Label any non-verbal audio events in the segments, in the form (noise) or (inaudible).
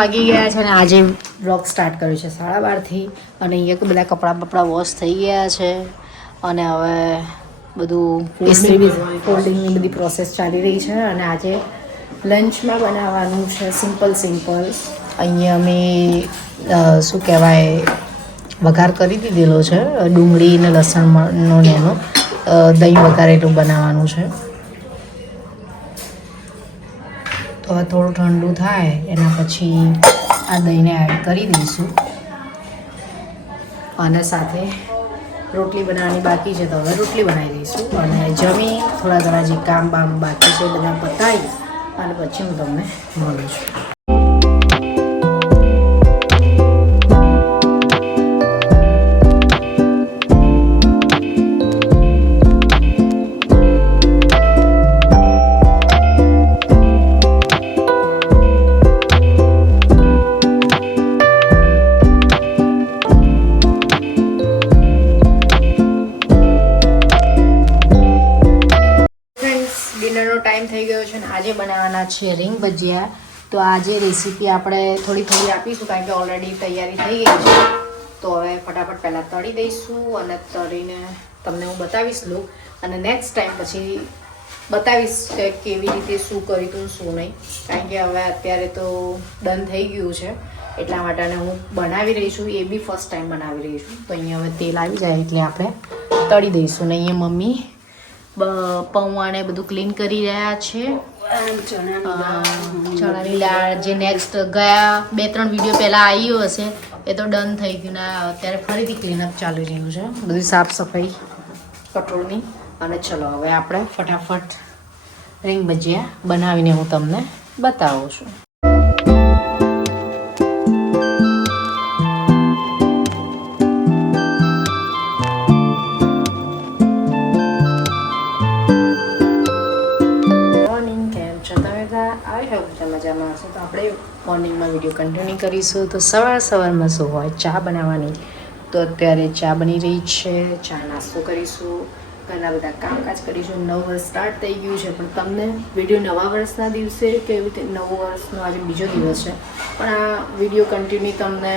વાગી ગયા છે અને આજે બ્લોગ સ્ટાર્ટ કર્યું છે સાડા બારથી. અને અહીંયા બધા કપડાં બપડા વોશ થઈ ગયા છે. અને હવે બધું ઇસ્ત્રી ફોલ્ડિંગની બધી પ્રોસેસ ચાલી રહી છે. અને આજે લંચમાં બનાવવાનું છે સિમ્પલ સિમ્પલ અહીંયા અમે શું કહેવાય વઘાર કરી દીધેલો છે. ડુંગળી ને લસણનો ને એનો. દહીં વઘાર એટલું બનાવવાનું છે તો હવે થોડું ઠંડુ થાય, એના પછી આ દહીંને એડ કરી દઈશું. અને સાથે રોટલી બનાવવાની બાકી છે તો હવે રોટલી બનાવી દઈશું. અને જમી થોડા થોડા જે કામ બામ બાકી છે બધા પતાવી અને પછી હું તમને મળું છું. ગયો છે અને આજે બનાવવાના છે રીંગ ભજીયા. તો આજે રેસીપી આપણે થોડી થોડી આપીશું, કારણ કે ઓલરેડી તૈયારી થઈ ગઈ છે. તો હવે ફટાફટ પહેલાં તળી દઈશું અને તળીને તમને હું બતાવીશ લુક અને નેક્સ્ટ ટાઈમ પછી બતાવીશ કે કેવી રીતે શું કર્યું હતું શું નહીં. કારણ કે હવે અત્યારે તો ડન થઈ ગયું છે. એટલા માટે હું બનાવી રહી છું, એ બી ફર્સ્ટ ટાઈમ બનાવી રહી છું. તો અહીંયા હવે તેલ આવી જાય એટલે આપણે તળી દઈશું. ને અહીંયા મમ્મી પૌવાને બધું ક્લીન કરી રહ્યા છે. ચણાની દાળ જે નેક્સ્ટ ગયા બે ત્રણ વીડિયો પહેલાં આવ્યું હશે એ તો ડન થઈ ગયું ને અત્યારે ફરીથી ક્લીનઅપ ચાલી રહ્યું છે. બધી સાફ સફાઈ કઠોળની. અને ચલો હવે આપણે ફટાફટ રીંગ ભજીયા બનાવીને હું તમને બતાવું છું. મોર્નિંગમાં વીડિયો કન્ટિન્યુ કરીશું. તો સવાર સવારમાં શું હોય? ચા બનાવવાની. તો અત્યારે ચા બની રહી છે. ચા નાસ્તો કરીશું. ઘણા બધા કામકાજ કરીશું. નવ વર્ષ સ્ટાર્ટ થઈ ગયું છે. પણ તમને વીડિયો નવા વર્ષના દિવસે કે એવી રીતે નવું વર્ષનો આજે બીજો દિવસ છે? પણ આ વીડિયો કન્ટિન્યુ તમને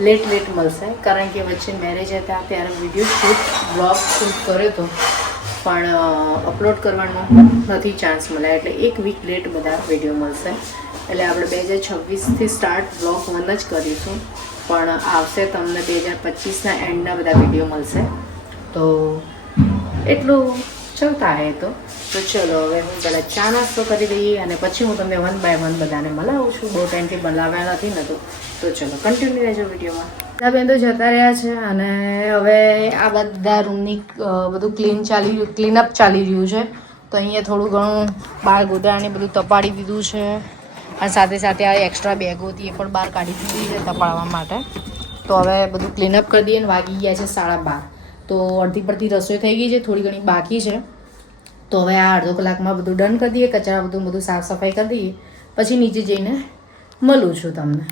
લેટ લેટ મળશે. કારણ કે વચ્ચે મેરેજ હતા, ત્યારે વીડિયો શૂટ બ્લોગ શૂટ કર્યો હતો. પણ અપલોડ કરવાનો નથી ચાન્સ મળ્યા. એટલે એક વીક લેટ બધા વીડિયો મળશે. એટલે આપણે બે હજાર છવ્વીસથી સ્ટાર્ટ બ્લોગ વન જ કરીશું. પણ આવશે તમને બે હજાર પચીસના એન્ડના બધા વીડિયો મળશે. તો એટલું ચલતા હે તો. તો ચલો હવે હું પહેલાં ચા નાસ્તો કરી દઈએ અને પછી હું તમને વન બાય વન બધાને મળાવું છું. બહુ ટાઈમથી બોલાવ્યા નથી ને તો. તો ચલો કન્ટિન્યુ રહેજો વિડીયોમાં બધા બેન તો જતા રહ્યા છે અને હવે આ બધા રૂમની બધું ક્લીન ચાલી ક્લીનઅપ ચાલી રહ્યું છે. તો અહીંયા થોડું ઘણું બાર ગોદડાને બધું તપાડી દીધું છે. અને સાથે સાથે આ એક્સ્ટ્રા બેગો હતી એ પણ બહાર કાઢી દીધી છે તપાડવા માટે. તો હવે બધું ક્લીનઅપ કરી દઈએ ને વાગી ગયા છે સાડા બાર. તો અડધી પડતી રસોઈ થઈ ગઈ છે, થોડી ઘણી બાકી છે. તો હવે આ અડધો કલાકમાં બધું ડન કરી દઈએ, કચરા બધું બધું સાફ સફાઈ કરી દઈએ. પછી નીચે જઈને મળું છું તમને.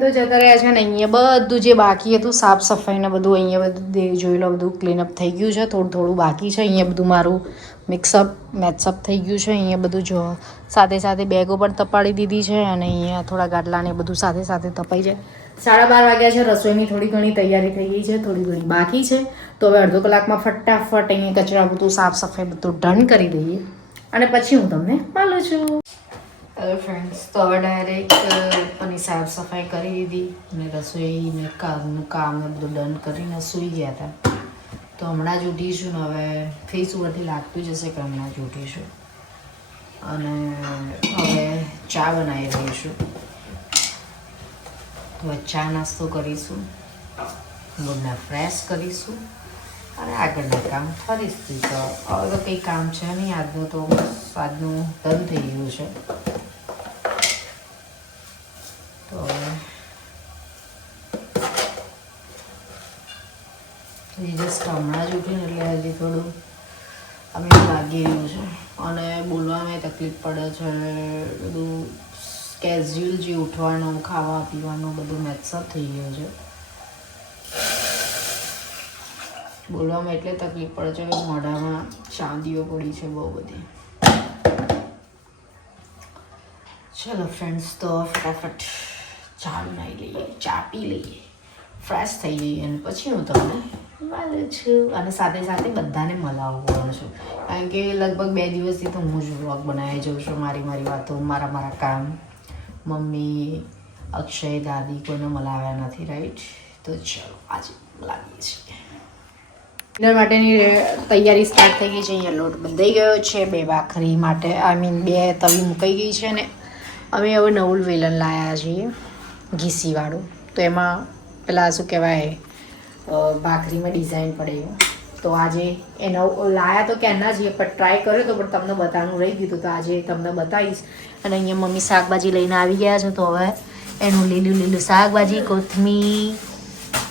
તો જતા રહ્યા છે ને, અહીંયા બધું જે બાકી હતું, સાફ સફાઈને બધું, અહીંયા બધું જોઈ લો, બધું ક્લીનઅપ થઈ ગયું છે. થોડું થોડું બાકી છે. અહીંયા બધું મારું મિક્સઅપ મેચઅપ થઈ ગયું છે. અહીંયા બધું જો, સાથે સાથે બેગો પણ તપાડી દીધી છે અને અહીંયા થોડા ગાટલા ને બધું સાથે સાથે તપાઈ જાય સાડા બાર વાગ્યા છે. રસોઈની થોડી ઘણી તૈયારી થઈ ગઈ છે. થોડી ઘણી બાકી છે. તો હવે અડધો કલાકમાં ફટાફટ અહીંયા કચરા બધું સાફ સફાઈ બધું ડન કરી દઈએ. અને પછી હું તમને મળું છું. હેલો ફ્રેન્ડ્સ તો હવે ડાયરેક્ટ ઉપરની સાફ સફાઈ કરી દીધી. અને રસોઈ ને કામનું કામ બધું ડન કરીને સૂઈ ગયા હતા. તો હમણાં જ ઉઠીશું ને હવે ફેસ ઉપરથી લાગતું જ હશે કે હમણાં જ ઉઠીશું. અને હવે ચા બનાવી રહીશું. તો ચા નાસ્તો કરીશું. મૂડને ફ્રેશ કરીશું. અને આગળના કામ ફરીશું તો હવે તો કંઈ કામ છે નહીં. આજનું તો આજનું ડન થઈ ગયું છે તો હવે હજી જસ્ટ હમણાં જ ઉઠીને એટલે હજી થોડું અમે લાગી રહ્યું છે. અને બોલવામાં તકલીફ પડે છે. બધું કેઝ્યુઅલ જે ઉઠવાનું, ખાવા, પીવાનું, બધું મેચઅપ થઈ ગયું છે. બોલવામાં એટલે તકલીફ પડે છે કે મોઢામાં ચાંદીઓ પડી છે બહુ બધી. ચલો ફ્રેન્ડ્સ તો ફટાફટ ચા બનાવી લઈએ, ચા પી લઈએ. ફ્રેશ થઈ જઈએ અને પછી હું તમને મળું છું. અને સાથે સાથે બધાને મળવાનું છું. કારણ કે લગભગ બે દિવસથી તો હું જ વ્લોગ બનાવી જાઉં છું. મારી મારી વાતો, મારા મારા કામ. મમ્મી, અક્ષય, દાદી કોઈને મળાવ્યા નથી રાઈટ તો ચલો, આજે મળાવીએ છીએ. ડિનર માટેની તૈયારી સ્ટાર્ટ થઈ ગઈ છે. અહીંયા લોટ બંધાઈ ગયો છે. બે ભાખરી માટે આઈ મીન બે તવી મુકાઈ ગઈ છે ને. અમે હવે નવું વેલણ લાવ્યા છીએ, ઘીસીવાળું. તો એમાં પેલા શું કહેવાય ભાખરીમાં ડિઝાઇન પડે એવું તો આજે એનો લાયા તો ક્યારના છીએ પણ ટ્રાય કર્યો તો પણ તમને બતાવવાનું રહી ગયું. તો આજે તમને બતાવીશ. અને અહીંયા મમ્મી શાકભાજી લઈને આવી ગયા છે તો હવે એનું લીલું લીલું શાકભાજી કોથમીર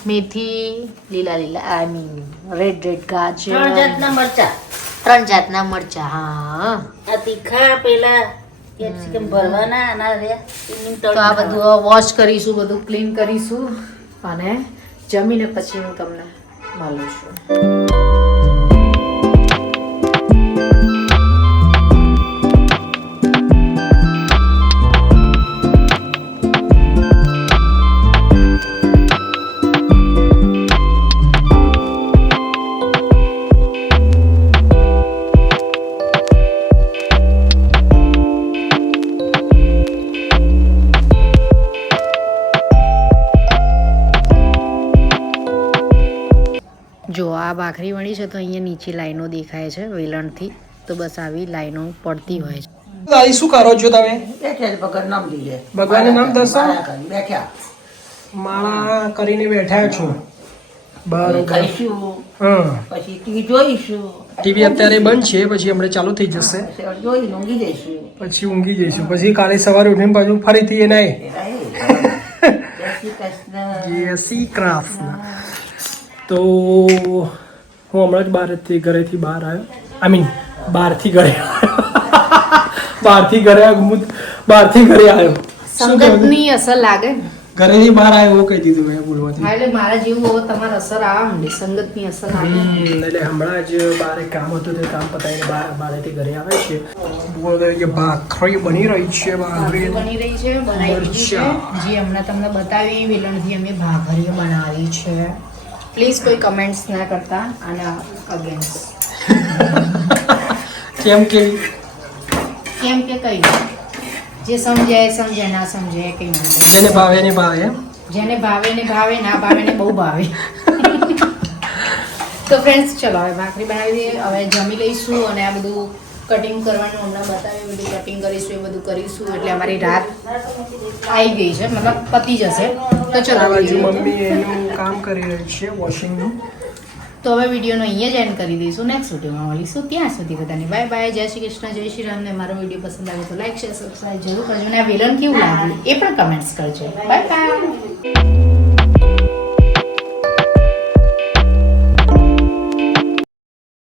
મેથી લીલા લીલા આઈ મીન રેડ રેડ ગાજર. ત્રણ જાતના મરચા. ત્રણ જાતના મરચા હા. આ તીખા પેલા કેપ્સિકમ ભરવાના આના રહ્યા તો આ બધું વોશ કરીશું બધું ક્લીન કરીશું. અને જમીને પછી હું તમને મળું છું. જો આ ભાખરી વણી છે તો અહીંયા નીચે લાઈનો દેખાય છે વેલણથી. તો બસ આવી લાઈનો પડતી હોય છે. દાદી શું કરો છો તમે? બેઠા ભગવાન નામ લીધે. ભગવાનનું નામ દર્શો બેઠ્યા માળા કરીને બેઠા છો. બરોબર. ખાઈશું પછી ટીવી જોઈશું. ટીવી અત્યારે બંધ છે પછી હમણાં ચાલુ થઈ જશે. પછી ઊંઘી જઈશું. પછી ઊંઘી જઈશું. પછી કાલે સવારે ઉઠીને પાછું ફરીથી એ નાય એ રહે. જય શ્રી કૃષ્ણ. જય શ્રી કૃષ્ણ. તો હું હમણાં જ બહારથી ઘરેથી બહાર આવ્યો. આઈ મીન બહારથી ઘરે (laughs) બહારથી ઘરે હું બહારથી ઘરે આવ્યો. સંગતની અસર લાગે ઘરેથી બહાર આવ્યો એવું કહી દીધું મેં ભૂલવાથી. એટલે મારા જેવું હવે તમારે અસર આવવા માંડી સંગતની અસર આવે એટલે હમણાં જ બારે કામ હતું તે કામ પતાવીને બહાર બારેથી ઘરે આવે છે. બોલે ભાખરી બની રહી છે ભાખરી બની રહી છે બનાવી છે. જે હમણાં તમને બતાવી વેલણથી અમે ભાખરીઓ બનાવી છે. પ્લીઝ કોઈ કમેન્ટ્સ ના કરતા આના અગેન્સ્ટ કેમ કે? કેમ કે કઈ જે સમજે એ સમજે ના સમજે એ કઈ ના જેને ભાવે ને ભાવે જેને ભાવે ને ભાવે ના ભાવે ને બહુ ભાવે. (laughs) તો ફ્રેન્ડ્સ ચલો હવે ભાખરી બનાવી દઈએ. હવે જમી લઈશું અને આ બધું કટિંગ કરવાનું હમણાં બતાવ્યું બધું કટિંગ કરીશું એ બધું કરીશું એટલે અમારી રાત આવી ગઈ છે મતલબ પતી જશે. તો ચલો બાજુ મમ્મી એનું કામ કરી રહી છે વોશિંગનું તો હવે વિડીયોનો અહીંયા જ એન્ડ કરી દઈશું. નેક્સ્ટ વિડીયોમાં મળીશું. ત્યાં સુધી બધાને બાય બાય જય શ્રી કૃષ્ણ જય શ્રી રામ. ને મારો વીડિયો પસંદ આવે તો લાઈક શેર સબસ્ક્રાઈબ જરૂર કરજો. અને આ વિલન કેવું લાગ્યું એ પણ કમેન્ટ્સ કરજો. Bye bye